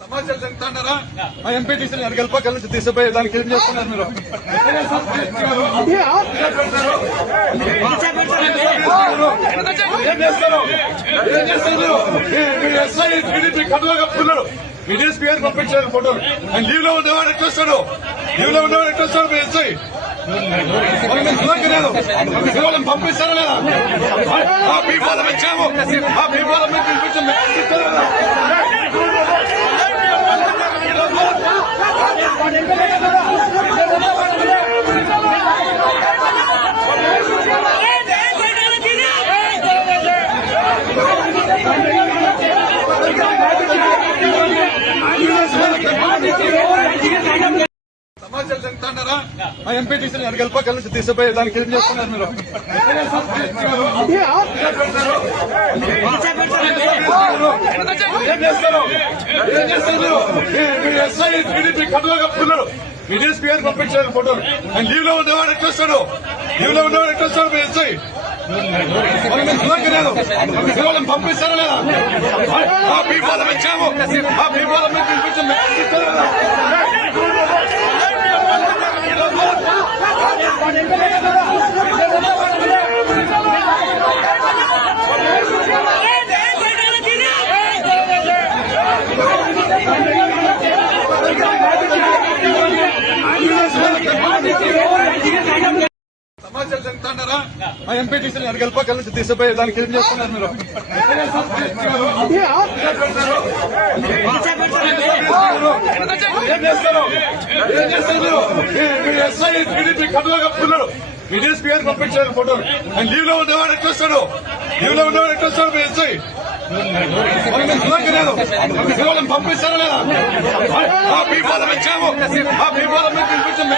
సమాచారం చెప్తాడారా ఆ ఎంపీటీసీని గెలుపకల్ నుంచి తీసిపోయి దానికి ఏం చేస్తున్నారు మీరు? ఏం చేస్తారు మీరు? ఎస్ఐ టీడీపీ కట్టుగా కప్పుకున్నాడు. మీ డీఎస్పీ గారు పంపించారు ఫోటోలు. ఆయన లీవ్ లో ఉండేవాడు ఎట్లా వస్తాడు? లీవ్ లో ఉండేవాడు ఎట్లా వస్తాడు? మీ ఎస్ఐ కేవలం పంపిస్తారా లేదా? ఆ పీపాలం ఇచ్చాము, ఆ పీపాలం పిలిపించాము. సమాచారం చెప్తాడారా ఆ ఎంపీటీసీని గెలుపకల్ నుంచి తీసిపోయి దానికి ఏం చేస్తున్నారు మీరు? ఏం చేస్తారు మీరు? ఎస్ఐ టీడీపీ కట్టుగా కప్పుకున్నాడు. మీ డీఎస్పీ గారు పంపించారు ఫోటోలు. ఆయన లీవ్ లో ఉండేవాడు ఎట్లా వస్తాడు? లీవ్ లో ఉండేవాడు ఎట్లా వస్తాడు? మీ ఎస్ఐ కేవలం పంపిస్తారా లేదా? ఆ పీపాలం ఇచ్చాము, ఆ పీపాలం పిలిపించాము. సమాచారం చెప్తాడారా ఆ ఎంపీటీసీని గెలుపకల్ నుంచి తీసిపోయి దానికి ఏం చేస్తున్నారు మీరు? ఏం చేస్తారు మీరు? ఎస్ఐ టీడీపీ కట్టుగా కప్పుకున్నాడు. మీ డీఎస్పీ గారు పంపించారు ఫోటోలు. ఆయన లీవ్ లో ఉండేవాడు ఎట్లా వస్తాడు? లీవ్ లో ఉండేవాడు ఎట్లా వస్తాడు? మీ ఎస్ఐ కేవలం పంపిస్తారా లేదా? ఆ పీపాలం ఇచ్చాము, ఆ పీపాలం పిలిపించాము.